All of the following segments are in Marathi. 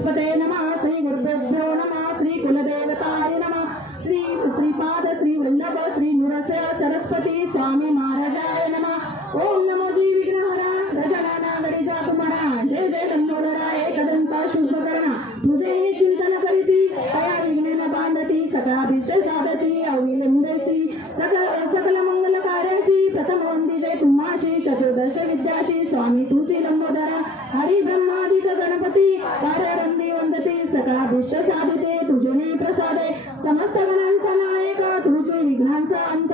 सरस्वते नमः श्री गुरुभ्यो नमः श्री कुलदेवताय नमः श्री श्रीपाद श्री वल्लभ श्री नृस्य सरस्वती स्वामी महाराजाय नमः ओम नमो जी विघ्नहरा गजानना गणेशा कुमारा जय जय लंबोदरा एकदंता शुभकरणा तुझे हे चिंतन करीती तया विघ्नेन बांधती सकाभिष्ट साधती अविलंबेसी सकल सकल मंगल कार्यासी प्रथम वंदिजे तुम्हाशी चतुर्दश विद्याशी स्वामी तुझी लंबोदरा हरी ब्रह्मादिक गणपती कार्यारंभी वंदती सकळाभिष्ट साधिते तुझे मी प्रसादे. समस्त गणांचा नायक तुझे विघ्नांचा अंत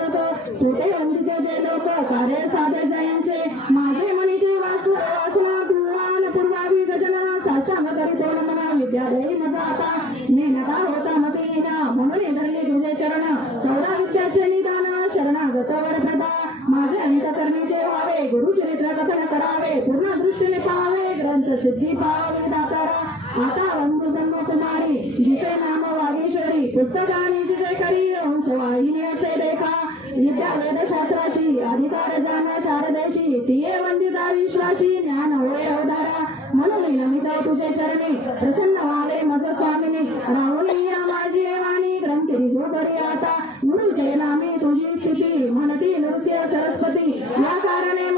तुटे अमृत जे लोक कार्य साधे जयांचे माझे मनीचे वास वासना दुर्वान पूर्वावी गजना साष्टांग करीतो नमना विद्यालय न जाता. नेनका होता मतीना म्हणून धरले तुझे चरण. चौदा विद्याचे निदान शरणागत वरप्रदा. माझे अंतकरणीचे व्हावे गुरुचरित्र कथन करावे पूर्ण दृष्टीने पाहावे ग्रंथ सिद्धी पाहावे दातारा. आता वंदू ब्रह्मकुमारी जिचे नाम वागेश्वरी पुस्तकानी जिचे करी हंस वाहिनी असे देखा. विद्या वेदशास्त्राची अधिकार जाण शारदेशी तिये वंदिता विश्वासी ज्ञान होय अवधारा म्हणून नमित तुझे चरणी प्रसन्न व्हावे मज स्वामिनी राहुली या माझी वाणी ग्रंथी करी आता. गुरुचे नामी तुझी स्थिती म्हणती नृसिंह सरस्वती. या कारणे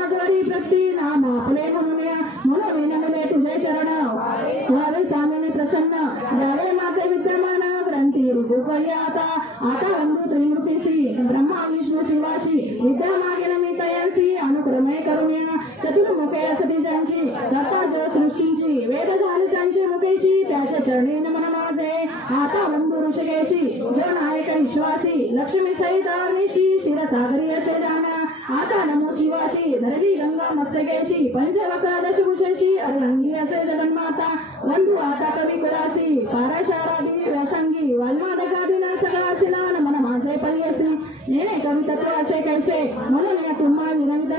ग्रंथी करी आता आता बंधू त्रिमूर्तीसी ब्रह्मा विष्णू शिवाशी विद्या मागे नमित यांसी अनुक्रमे करुण्या चतुर्मुखे असती ज्यांची करता जो सृष्टींची वेद झाले त्यांची मुखेशी त्याच्या चरणी नमन माझे आता बंधू ऋषिकेशी जो नायक विश्वासी लक्ष्मी सहित निशी शिरसागरी असे जाणा आता नमो शिवाशी धरली गंगा मस्तकेशी पंचवक्र दशभुषेशी अरंगी పారాశారాది जगन्माता बंधू आता कवी कुलासी पाराशारादी व्यासंगी वाल्मादकादी नाचकाची नान मन माझे या तुम्हा विनवित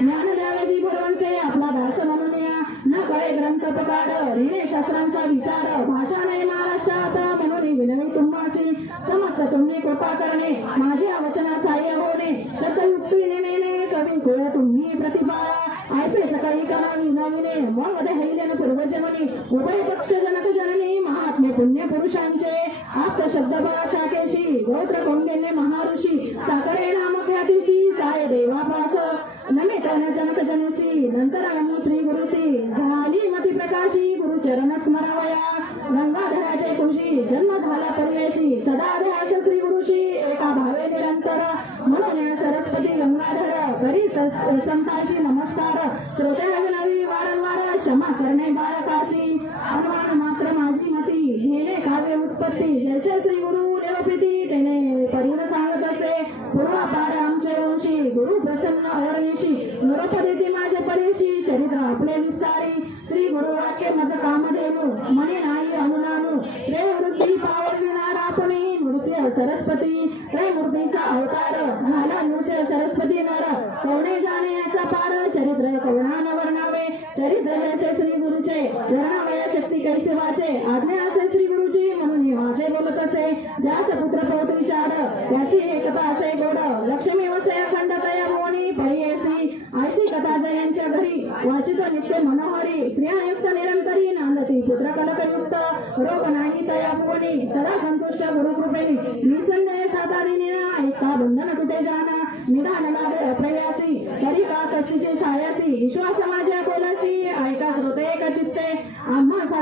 ज्ञान द्यावे भरवणसे आपला दास म्हणून या. न कळे ग्रंथ प्रकार रिणे शास्त्रांचा विचार. भाषा नाही महाराष्ट्रात म्हणून विनवी तुम्हासी. समस्त तुम्ही कृपा करणे. माझे वचना सहाय्य होणे. शब्दयुक्ती नेणे कवी कुळ तुम्ही प्रतिभा ऐसे सकाळी करावी नविने. मग हैलन पूर्वजननी. उभय पक्ष जनक जननी. महात्मे पुण्य पुरुषांचे आप्त शब्द शाखेशी गोत्र कोंडेने महाऋषी साकरे नामख्यातीसी साय देवापास. नमे तन जनक जनसी नंतर नमो श्री गुरुसी झाली मती प्रकाशी गुरु चरण स्मरावया. गंगाधराचे कुशी जन्म झाला परमेशी सदा ध्यास श्री गुरुशी एका भावे निरंतर. म्हणून सरस्वती गंगाधर करी संताशी नमस्कार. श्रोत्या नवी वारंवार क्षमा करणे बाळकासी. हनुमान मात्र माझी मती घेणे काव्य उत्पत्ती जैसे श्री गुरु देवपिती तेने परीन सांगत असे पूर्वापार आमचे वंशी गुरु प्रसन्न अरयशी निरोपदेती माझे परेशी चरित्र आपले विस्तारी. श्री गुरु वाक्य मज काम देनु मने नाही अनुनानु श्रेय वृत्ती पावर विणार आपणे नृसिंह सरस्वती. त्रैमूर्तीचा अवतार झाला नृसिंह सरस्वती नर. कवणे जाणे याचा पार चरित्र कवणान वर्णावे. चरित्र जैसे श्री गुरुचे वर्णावया शक्ती कैसे वाचे आज्ञा असे हे बोलत असे ज्यास पुत्र पौत्री चार याची एकता असे गोड. लक्ष्मी वसे अखंड तया भुवनी परियेसी आयशी कथा जयांच्या घरी वाचित नित्य मनोहरी स्त्रियायुक्त निरंतरी नांदती पुत्र कलकयुक्त रोग नाही तया भुवनी सदा संतुष्ट गुरुकृपेने निसंदेह साधारी ऐका बंधन तुते जाना निदान लाभे अप्रयासी तरी का कशीचे सायासी विश्वास माझ्या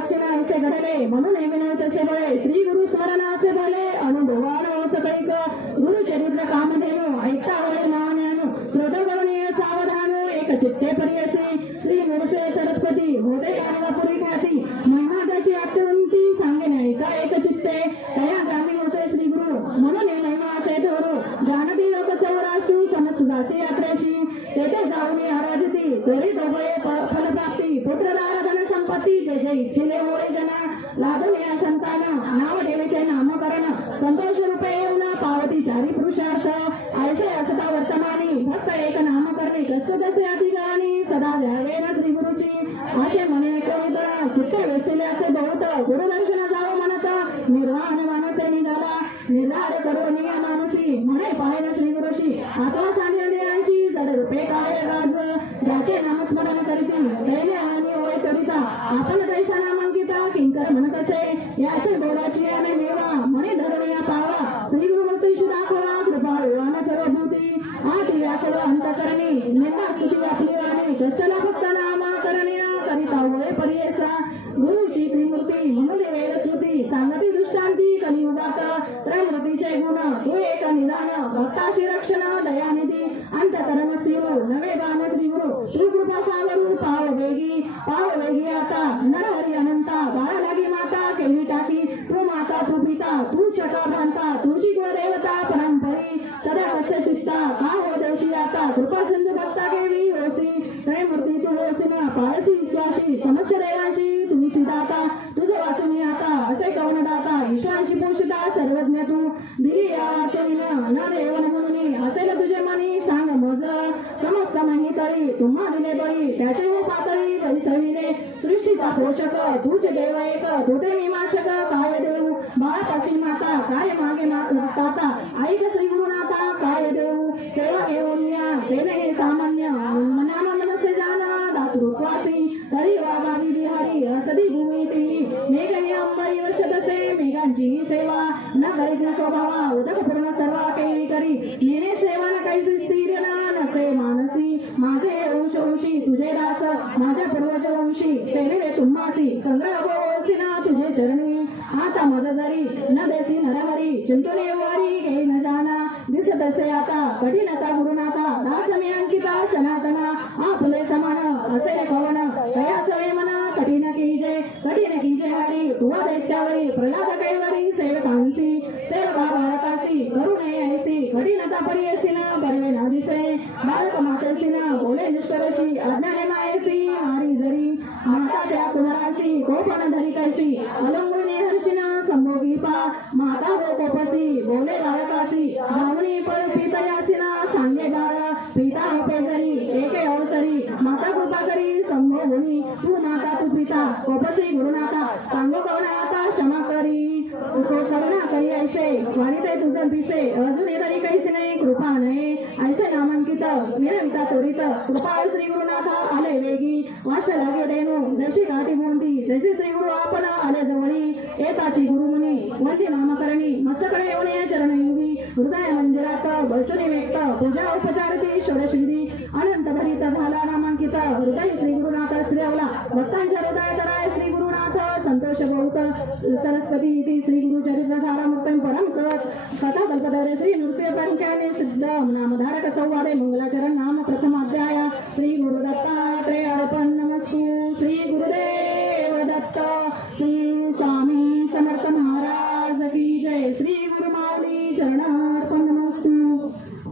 आम्हा साक्षीला असे घडले म्हणून हे विनंत असे बळे श्री गुरु स्मरण असे भले अनुभवान सकैक गुरु चरित्र कामधेनु ऐकता वळे महाज्ञानु श्रोतगणनीय सावधानो एक चित्ते परियसी श्री नृसे सरस्वती होते कानवापुरी ख्याती महिमा त्याची अत्यंती सांगेने ऐका एक चित्ते तया गामी होते श्री गुरु म्हणून हे महिमा असे धोरू जानती लोक चौराशू समस्त जाशी यात्रेशी तेथे जाऊन आराधिती त्वरित उभय फ- फलप्राप्ती पुत्र धन संपत्ती जे जे इच्छिले होय जना लादून या संतान नाव ठेविते नामकरण संतोष रूपे येऊन पावती चारी पुरुषार्थ ऐसे असता वर्तमानी भक्त एक नामकरणी कष्ट जसे अधिकारानी सदा द्यावे ना श्री गुरुची आते मने कविता चित्ते वेशिले असे बहुत गुरुदर्शन जावं म्हणत निर्वाण मानसे निघाला निर्धार करून निया जड ज्याचे नामस्मरण करीती दैन्य आणि होय करिता आपण कैसा नामांकिता किंकर म्हणत असे याच्या गोडाची आणि मेवा म्हणे धरणया पावा श्री गुरुमतीशी दाखवा कृपा विवान सर्वभूती आठ याकडे अंतकरणी निंदा स्तुती आपली आणि कष्टला फक्त त्रैमूर्तीचे गुण तू एक निदान भक्ताशी रक्षण दयानिधी अंतकरण श्रीगुरु हो, नवे गान हो, श्रीगुरु तू कृपा सागरू पाव वेगी पाव वेगी आता नरहरी अनंता बाळा लागी माता केली टाकी तू माता तू पिता तू शका भ्रांता तुझी देवता परंपरी सदा कष्ट चित्ता का हो देशी आता कृपा सिंधू भक्ता केली होसी त्रैमूर्ती तू होसी पाळसी विश्वासी समस्त देवांची तुम्ही चिदाता तुझं वाचून मी आता असे कवन दाता ईशांशी पोषिता असेल तुझे मनी सांग मज समस्त माहिती तुम्हा दिले बळी त्याचे हो पातळी बैसविले सृष्टीचा पोषक तुझे देव एक तुझे मीमाशक मीमांसक काय देऊ. बाळापासी माता काय मागे ना ताता स्वभावा उदक पूर्ण सर्व केली करी. नेने सेवा न कैसी स्थिर न नसे मानसी. माझे अंश वंशी तुझे दास माझ्या पूर्वज वंशी. केलेले तुम्हासी. संग्रह हो ना तुझे चरणी. आता मज जरी न देसी नरहरी चिंतने वारी घे न जाना. दिसत आता कठीणता गुरुनाथा दास मी अंकिता सनातना. आपले समान असे कवन. कया सवे मना कठीण कीजे कठीण कीजे हरी तुवा दैत्यावरी प्रल्हाद कैवरी सेवकांसी सेवका बाळकासी करुणे ऐसी कठीणता परियसी ना बरवे ना दिसे बालक मातेसी ना बोले निष्करशी अज्ञाने मायसी मारी जरी माता त्या कुमारासी कोपण धरी कैसी अलंगुने हर्षिना संभोगी पा माता हो कोपसी बोले बालकासी गावणी पळ पितयासीना सांगे बाळ पिता हो पेजरी एके अवसरी माता कृपा करी संभोगुनी तू माता तू पिता कोपसी गुरुनाथा सांगो कवनाता क्षमा करी. करुणा करी ऐसे वाढीते तुझं पिसे अजून तरी कैसे नाही. कृपा नाही. ऐसे नामांकित. निरविता त्वरित. कृपा श्री गुरुनाथा आले वेगी. वाश लागे देणू. जशी गाठी बोंदी जशी श्री गुरु आपण आले जवळी. येताची गुरुमुनी वंदे नामकरणी. मस्तकडे येऊन चरण युगी हृदय मंदिरात बसुनी पूजा उपचारती षोडशविधी अनंत भरित झाला नामांकित. हृदय श्री गुरुनाथ श्रेवला भक्तांच्या हृदयात राय श्री गुरुनाथ संतोष बहुत सरस्वती श्री गुरु चरित्र सारामृतम परम कवच कथा कल्पधरे श्री नृसिंह पंख्याने सिद्धम नामधारक संवादे मंगलाचरण नाम प्रथमाध्याय. श्री गुरु दत्तात्रय अर्पण नमस्तु. श्री गुरुदेव दत्त. श्री स्वामी समर्थ महाराज की जय. श्री गुरु माऊली चरणार्पण नमस्तु.